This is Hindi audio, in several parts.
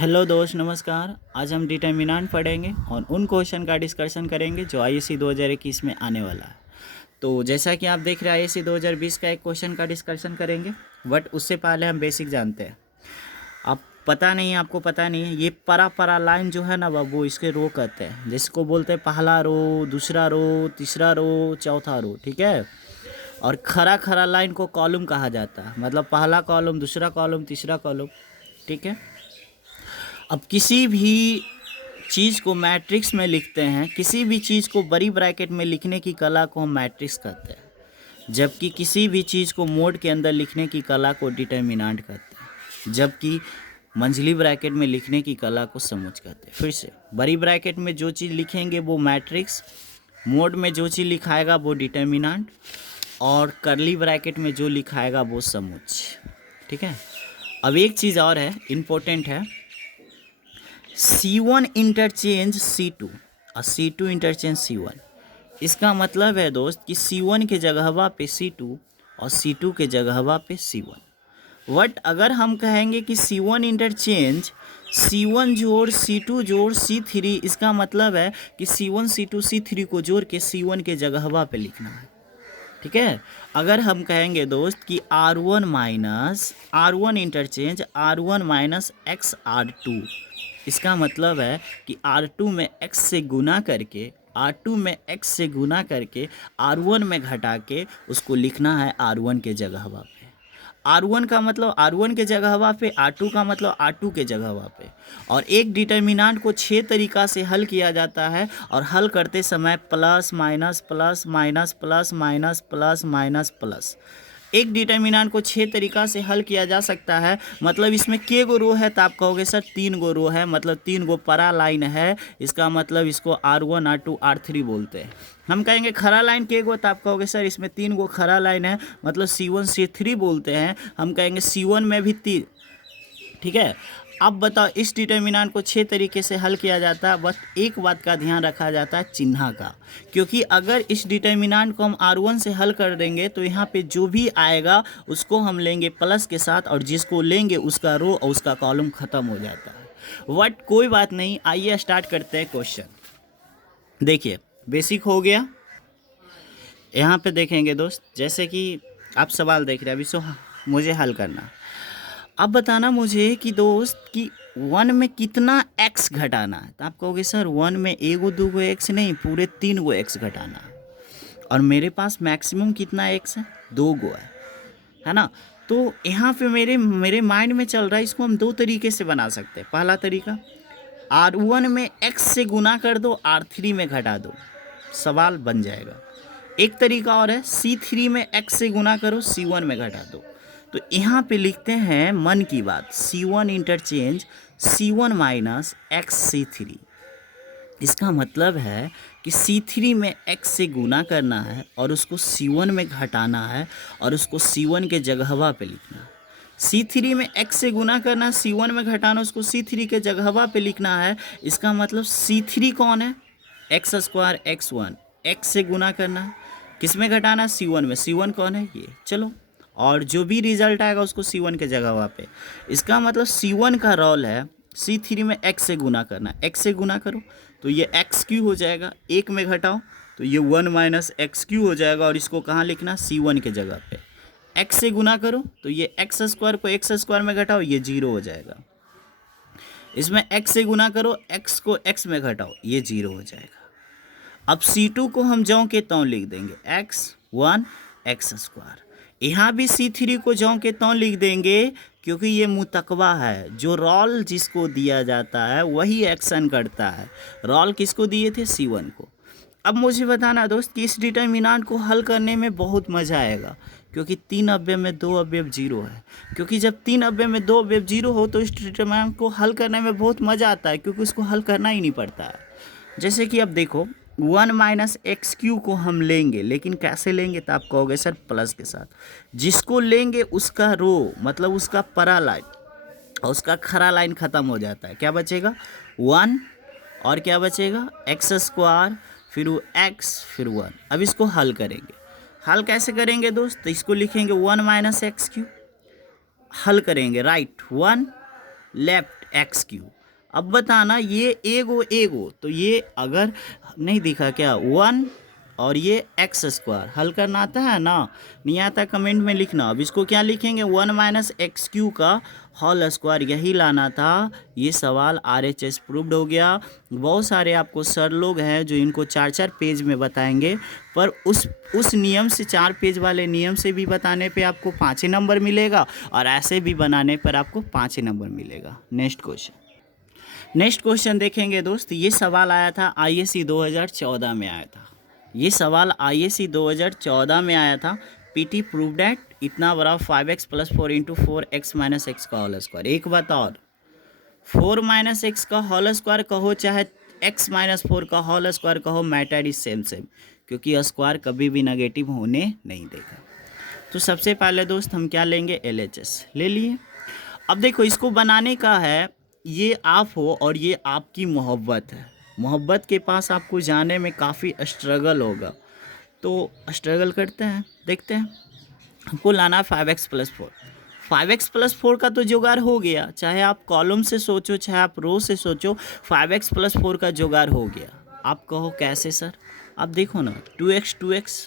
हेलो दोस्त, नमस्कार। आज हम डिटर्मिनेंट पढ़ेंगे और उन क्वेश्चन का डिस्कशन करेंगे जो आईएससी 2021 में आने वाला है। तो जैसा कि आप देख रहे हैं, आईएससी 2020 का एक क्वेश्चन का डिस्कशन करेंगे, बट उससे पहले हम बेसिक जानते हैं। आप आपको पता नहीं है, ये परा लाइन जो है ना बाबू, इसके रो कहते हैं, जिसको बोलते हैं पहला रो, दूसरा रो, तीसरा रो, चौथा रो, ठीक है। और खरा लाइन को कॉलम कहा जाता है, मतलब पहला कॉलम, दूसरा कॉलम, तीसरा कॉलम, ठीक है। अब किसी भी चीज़ को मैट्रिक्स में लिखते हैं, किसी भी चीज़ को बड़ी ब्रैकेट में लिखने की कला को हम मैट्रिक्स कहते हैं, जबकि किसी भी चीज़ को मोड के अंदर लिखने की कला को डिटर्मिनेंट कहते हैं, जबकि मंझली ब्रैकेट में लिखने की कला को समुच्चय कहते हैं। फिर से, बड़ी ब्रैकेट में जो चीज़ लिखेंगे वो मैट्रिक्स, मोड में जो चीज़ लिखाएगा वो डिटर्मिनेंट, और करली ब्रैकेट में जो लिखाएगा वो समुच्चय, ठीक है। अब एक चीज़ और है, इम्पोर्टेंट है, C1 इंटरचेंज C2 और C2 इंटरचेंज C1। इसका मतलब है दोस्त कि C1 के जगहवा पे C2 और C2 के जगहवा पे C1। वट अगर हम कहेंगे कि C1 इंटरचेंज C1 जोड़ C2 जोड़ C3, इसका मतलब है कि C1 C2 C3 को जोड़ के C1 के जगहवा पे लिखना है, ठीक है। अगर हम कहेंगे दोस्त कि R1 interchange R1 minus x R2, इसका मतलब है कि R2 में x से गुना करके, R2 में x से गुना करके R1 में घटा के उसको लिखना है R1 के जगहवा पे। R1 का मतलब R1 के जगहवा पे, R2 का मतलब R2 के जगहवा पे। और एक डिटर्मिनेंट को 6 तरीका से हल किया जाता है, और हल करते समय plus minus plus minus plus minus plus minus plus, एक डिटर्मिनेंट को 6 तरीका से हल किया जा सकता है। मतलब इसमें के गो रो है, तो आप कहोगे सर 3 गो रो है, मतलब 3 गो परा लाइन है, इसका मतलब इसको R1 R2 R3 बोलते हैं। हम कहेंगे खरा लाइन के गो, तो आप कहोगे सर इसमें 3 गो खरा लाइन है, मतलब C1 C3 बोलते हैं। हम कहेंगे C1 में भी 3, ठीक है। अब बताओ, इस डिटर्मिनेंट को 6 तरीके से हल किया जाता है, बस एक बात का ध्यान रखा जाता है, चिन्ह का। क्योंकि अगर इस डिटर्मिनेंट को हम R1 से हल कर देंगे तो यहाँ पे जो भी आएगा उसको हम लेंगे प्लस के साथ, और जिसको लेंगे उसका रो और उसका कॉलम ख़त्म हो जाता है। बट कोई बात नहीं, आइए स्टार्ट करते हैं क्वेश्चन। देखिए, बेसिक हो गया। यहाँ पे देखेंगे दोस्त, जैसे कि आप सवाल देख रहे हैं, अभी सो मुझे हल करना। अब बताना मुझे कि दोस्त कि 1 में कितना x घटाना है। तो आप कहोगे सर 1 में एगो दूगो x नहीं, पूरे 3 गो x घटाना है, और मेरे पास मैक्सिमम कितना x है, 2 गो है ना। तो यहाँ पे मेरे माइंड में चल रहा है, इसको हम 2 तरीके से बना सकते हैं। पहला तरीका, R1 में x से गुना कर दो, R3 में घटा दो, सवाल बन जाएगा। एक तरीका और है, C3 में x से गुना करो, C1 में घटा दो। तो यहाँ पे लिखते हैं मन की बात, C1 interchange C1 minus x C3। इसका मतलब है कि C3 में x से गुना करना है और उसको C1 में घटाना है, और उसको C1 के जगहवा पे लिखना है। C3 में x से गुना करना, C1 में घटाना, उसको C3 के जगहवा पे लिखना है। इसका मतलब C3 कौन है, एक्स स्क्वायर x1, x से गुना करना है, किस में घटाना, C1 में। C1 कौन है, ये। चलो, और जो भी रिजल्ट आएगा उसको C1 के जगह पे। इसका मतलब C1 का रोल है C3 में x से गुना करना। x से गुना करो तो ये एक्स क्यू हो जाएगा, 1 में घटाओ तो ये 1 माइनस एक्स क्यू हो जाएगा, और इसको कहाँ लिखना, C1 के जगह पे। x से गुना करो तो ये एक्स स्क्वायर को एक्स स्क्वायर में घटाओ, ये 0 हो जाएगा। इसमें x से गुना करो, x को x में घटाओ, ये 0 हो जाएगा। अब C2 को हम ज्यों के त्यों लिख देंगे, x1 एक्स स्क्वायर। यहाँ भी C3 को ज्यों के त्यों लिख देंगे, क्योंकि ये मुतकवा है, जो रोल जिसको दिया जाता है वही एक्शन करता है। रोल किसको दिए थे, C1 को। अब मुझे बताना दोस्त कि इस डिटर्मिनेंट को हल करने में बहुत मज़ा आएगा, क्योंकि 3 अवयव में 2 अवयव 0 है। क्योंकि जब 3 अवयव में 2 अवयव 0 हो तो इस डिटर्मिनेंट को हल करने में बहुत मज़ा आता है, क्योंकि उसको हल करना ही नहीं पड़ता है। जैसे कि अब देखो, 1 माइनस एक्स क्यू को हम लेंगे, लेकिन कैसे लेंगे, तो आप कहोगे सर प्लस के साथ। जिसको लेंगे उसका रो, मतलब उसका परा लाइन और उसका खरा लाइन ख़त्म हो जाता है। क्या बचेगा, 1, और क्या बचेगा, एक्स स्क्वायर, फिर वो एक्स, फिर 1। अब इसको हल करेंगे। हल कैसे करेंगे दोस्त, तो इसको लिखेंगे 1 माइनस एक्स क्यू, हल करेंगे, राइट 1, लेफ्ट एक्स क्यू। अब बताना ये एगो तो ये अगर नहीं दिखा क्या 1 और ये एक्स स्क्वायर हल करना आता है ना, नहीं आता कमेंट में लिखना। अब इसको क्या लिखेंगे 1 माइनस एक्स क्यू का होल स्क्वायर, यही लाना था। ये सवाल RHS प्रूव्ड हो गया। बहुत सारे आपको सर लोग हैं जो इनको 4-4 पेज में बताएंगे, पर उस नियम से 4 पेज वाले नियम से भी बताने पे आपको 5 नंबर मिलेगा और ऐसे भी बनाने पर आपको 5 नंबर मिलेगा। नेक्स्ट क्वेश्चन देखेंगे दोस्त। ये सवाल आया था ISC 2014 में आया था। ये सवाल ISC 2014 में आया था। PT प्रूव डैट इतना बड़ा 5x + 4 × 4x - x का होल स्क्वायर। एक बात और, 4 - x का होल स्क्वायर कहो चाहे x - 4 का होल स्क्वायर कहो, मैटर इज सेम, क्योंकि स्क्वायर कभी भी नेगेटिव होने नहीं देगा। तो सबसे पहले दोस्त हम क्या लेंगे, LHS ले लिए। अब देखो इसको बनाने का है, ये आप हो और ये आपकी मोहब्बत है। मोहब्बत के पास आपको जाने में काफ़ी स्ट्रगल होगा, तो स्ट्रगल करते हैं, देखते हैं। हमको लाना 5x + 4। 5x + 4 का तो जुगाड़ हो गया, चाहे आप कॉलम से सोचो चाहे आप रो से सोचो, 5x + 4 का जुगाड़ हो गया। आप कहो कैसे सर? आप देखो ना, 2x 2x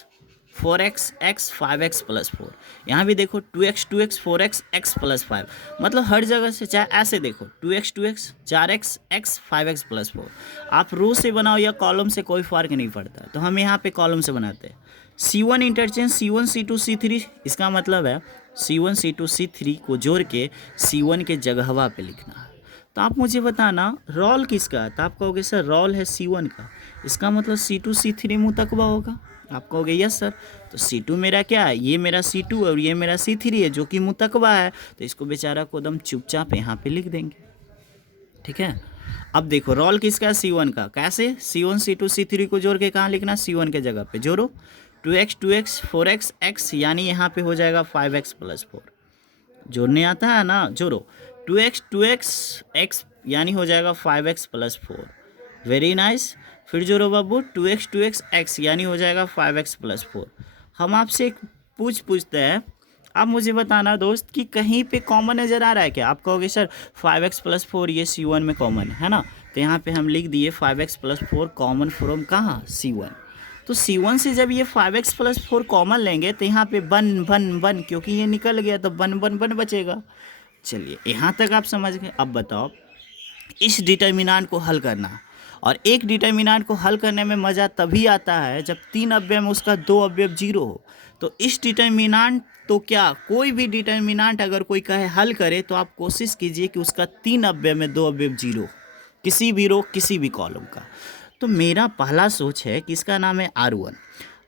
4x x 5x + 4। यहाँ भी देखो 2x 2x 4x x + 5, मतलब हर जगह से। चाहे ऐसे देखो 2x 2x 4x x 5x + 4। आप रो से बनाओ या कॉलम से, कोई फ़र्क नहीं पड़ता। तो हम यहाँ पे कॉलम से बनाते हैं। C1 interchange C1 C2 C3, इसका मतलब है C1 C2 C3 को जोड़ के C1 के जगहवा पे लिखना है। तो आप मुझे बताना रोल किसका है? तो आप कहोगे सर रोल है C1 का, इसका मतलब C2 C3 मुतकबा होगा। आप कहोगे यस सर। तो C2 मेरा क्या है, ये मेरा C2 और ये मेरा C3 है जो कि मुतकबा है, तो इसको बेचारा को एकदम चुपचाप यहाँ पे लिख देंगे, ठीक है। अब देखो रोल किसका है, C1 का। कैसे? C1 C2 C3 को जोड़ के कहाँ लिखना, C1 के जगह पे जोड़ो। 2x 2x 4x x, यानी यहाँ पे हो जाएगा 5x + 4। जोड़ने आता है ना, जोड़ो। 2x 2x x यानी हो जाएगा 5x + 4। Very nice. फिर जोड़ो बाबू 2x 2x x यानी हो जाएगा 5x + 4। हम आपसे एक पूछते हैं, आप मुझे बताना दोस्त कि कहीं पे कॉमन नज़र आ रहा है क्या? आप कहोगे सर 5x + 4 ये C1 में कॉमन है ना, तो यहाँ पे हम लिख दिए 5x + 4 कॉमन फ्रॉम कहाँ, C1। तो C1 से जब ये 5x + 4 कॉमन लेंगे तो यहाँ पे बन, क्योंकि ये निकल गया तो बन बचेगा। चलिए यहाँ तक आप समझ गए। अब बताओ इस डिटर्मिनेंट को हल करना, और एक डिटर्मिनेंट को हल करने में मज़ा तभी आता है जब 3 अवयव में उसका 2 अवयव 0 हो। तो इस डिटर्मिनेंट, तो क्या कोई भी डिटर्मिनेंट अगर कोई कहे हल करे तो आप कोशिश कीजिए कि उसका 3 अवयव में 2 अवयव 0, किसी भी रो किसी भी कॉलम का। तो मेरा पहला सोच है कि इसका नाम है R1।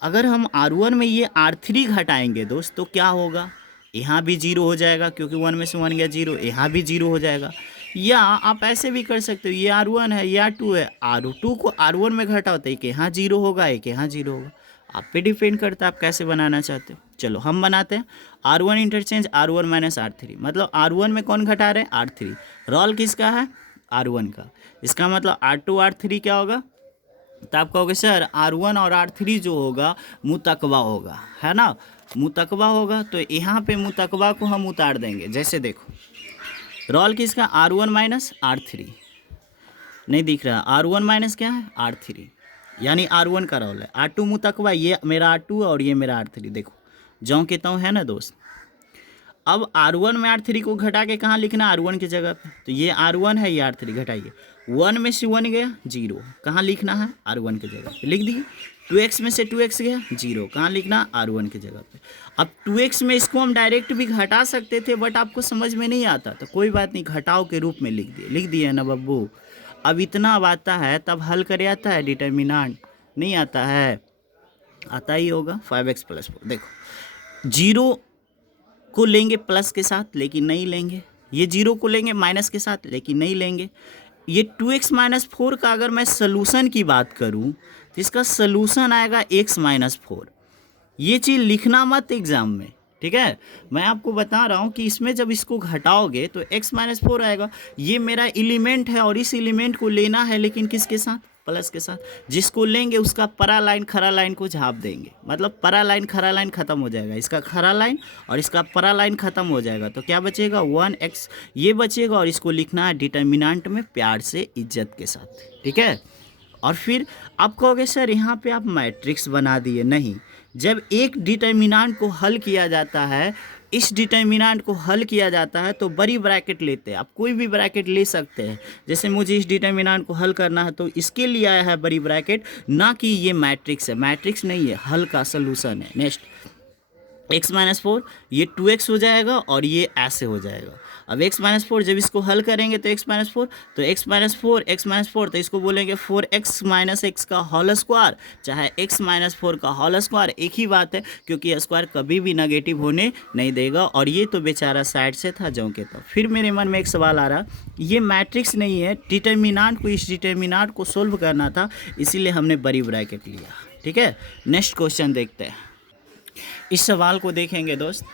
अगर हम R1 में ये R3 घटाएंगे दोस्त तो क्या होगा, यहाँ भी 0 हो जाएगा क्योंकि 1 में से 1 गया 0, यहाँ भी 0 हो जाएगा। या आप ऐसे भी कर सकते हो, ये R1 है या R2 है, R2 को R1 में घटाओ तो एक यहाँ 0 होगा एक यहाँ 0 होगा। आप पे डिपेंड करता है आप कैसे बनाना चाहते हो। चलो हम बनाते हैं R1 इंटरचेंज R1 - R3, मतलब R1 में कौन घटा रहे हैं, R3। रोल किसका है, R1 का। इसका मतलब R2 R3 क्या होगा, तो आप कहोगे सर R1 और R3 जो होगा मुतकबा होगा, है ना, मुतकबा होगा। तो यहाँ पे मुतकबा को हम उतार देंगे। जैसे देखो रोल किसका, R1 - R3 नहीं दिख रहा, R1 क्या है, R3, यानी R1 का रोल है। R2 मुतकबा, ये मेरा R2 और ये मेरा R3, देखो ज्यों के त्यों है ना दोस्त। अब R1 में R3 को घटा के कहाँ लिखना, R1 की जगह पे। तो ये R1 है ये R3, घटाइए 1 में से 1 गया 0, कहाँ लिखना है, R1 की जगह पे लिख दिए। 2x में से 2x गया 0, कहाँ लिखना, R1 की जगह पे। अब 2x में इसको हम डायरेक्ट भी घटा सकते थे बट आपको समझ में नहीं आता, तो कोई बात नहीं, घटाव के रूप में लिख दिए ना बब्बू। अब इतना अब आता है तब हल करे आता है डिटर्मिनेंट, नहीं आता है, आता ही होगा 5x + 4। देखो 0 को लेंगे प्लस के साथ लेकिन नहीं लेंगे, ये 0 को लेंगे माइनस के साथ लेकिन नहीं लेंगे। ये 2x - 4 का अगर मैं सलूशन की बात करूं तो इसका सलूशन आएगा x - 4। ये चीज़ लिखना मत एग्ज़ाम में, ठीक है। मैं आपको बता रहा हूं कि इसमें जब इसको घटाओगे तो x - 4 आएगा। ये मेरा एलिमेंट है और इस एलिमेंट को लेना है लेकिन किसके साथ, प्लस के साथ। जिसको लेंगे उसका परा लाइन खरा लाइन को झाप देंगे, मतलब परा लाइन खरा लाइन खत्म हो जाएगा, इसका खरा लाइन और इसका परा लाइन खत्म हो जाएगा, तो क्या बचेगा 1x ये बचेगा, और इसको लिखना है डिटर्मिनेंट में प्यार से इज्जत के साथ, ठीक है। और फिर आप कहोगे सर यहाँ पे आप मैट्रिक्स बना दिए, नहीं, जब एक डिटर्मिनेंट को हल किया जाता है, इस डिटर्मिनेंट को हल किया जाता है तो बड़ी ब्रैकेट लेते हैं, आप कोई भी ब्रैकेट ले सकते हैं। जैसे मुझे इस डिटर्मिनेंट को हल करना है तो इसके लिए आया है बड़ी ब्रैकेट, ना कि ये मैट्रिक्स है, मैट्रिक्स नहीं है, हल का सलूशन है। नेक्स्ट x-4 ये 2x हो जाएगा और ये ऐसे हो जाएगा। अब x-4 जब इसको हल करेंगे तो x-4 तो x-4 तो इसको बोलेंगे 4x - x का होल स्क्वायर, चाहे x-4 का होल स्क्वायर, एक ही बात है, क्योंकि स्क्वायर कभी भी नेगेटिव होने नहीं देगा। और ये तो बेचारा साइड से था ज्यों के था। फिर मेरे मन में एक सवाल आ रहा, ये मैट्रिक्स नहीं है, डिटर्मिनेंट को, इस डिटर्मिनेंट को सोल्व करना था, इसीलिए हमने बड़ी ब्रैकेट लिया, ठीक है। नेक्स्ट क्वेश्चन देखते हैं। इस सवाल को देखेंगे दोस्त,